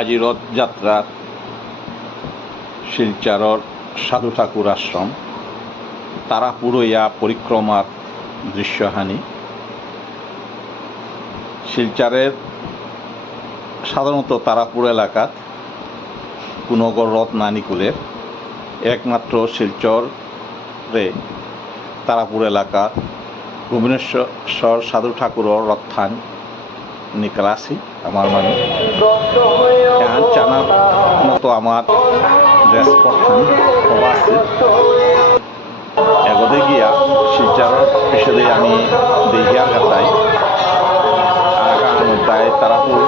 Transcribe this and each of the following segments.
আজি রথযাত্রার শিলচৰৰ সাধু ঠাকুর আশ্রম তারাপুরইয়া পরিক্রমার দৃশ্যহানি। শিলচরের সাধারণত তারাপুর এলাকাত কোনোগর রথ নানিকুলের একমাত্র শিলচরে তারাপুর এলাকার ভুবনেশ্বর সাধু ঠাকুরের রথান নিকলাসি আমার মানুষ এখন জানার মতো আমার ড্রেস পরথান হওয়া আছে এগোতে গিয়া শিলচরের পিছনে আমি দেহিয়ার গাতাই আগামতায় তারাপুর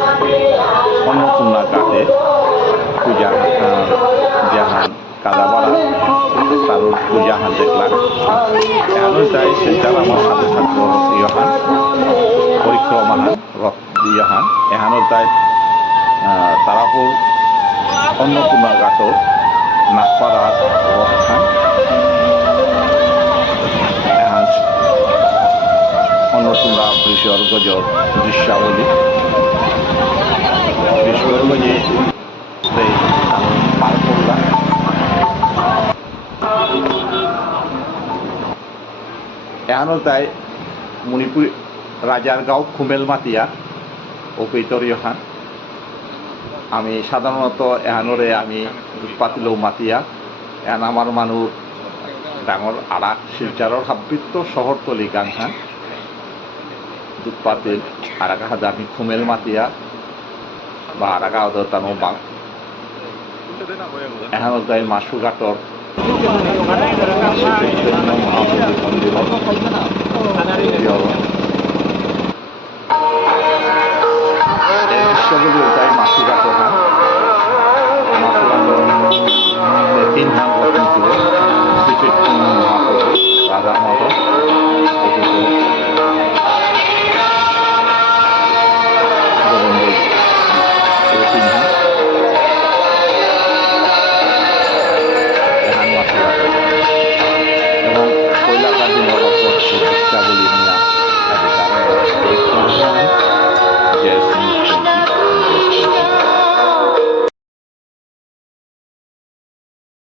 অন্নপূর্ণা ঘাটে পূজা জাহান কাদাবাড়া তারুর পূজাহান দেখলাম এখন তাই শিলচর আমার সাথে থাকবো ইহান পরিক্রমাহান রথ দিয়াহান এহানো তাই তারাপুর অন্নপূর্ণা ঘাটর নাগপাড়ার রথখান এহান অন্নপূর্ণা বৃষর গজর দৃশ্যাবলী বৃষর গজে পার করলাম। এহানো তাই মণিপুর রাজারগাঁও খুমেল মাতিয়া ও কৈতরীয়হান আমি সাধারণত এহানরে আমি দুধপাতিলেও মাতিয়া এহান আমার মানুষ ডাঙর আড়াক শিলচরের হাবৃত্ত শহরতলি গানহান দুধপাতিল আড়াকা হাজা আমি খুমেল মাতিয়া বা আড়াকা অদতানো বাং এহানো তাই মাসুঘাটর তাই মাসুঘাট তিন ধান রাধা মাধব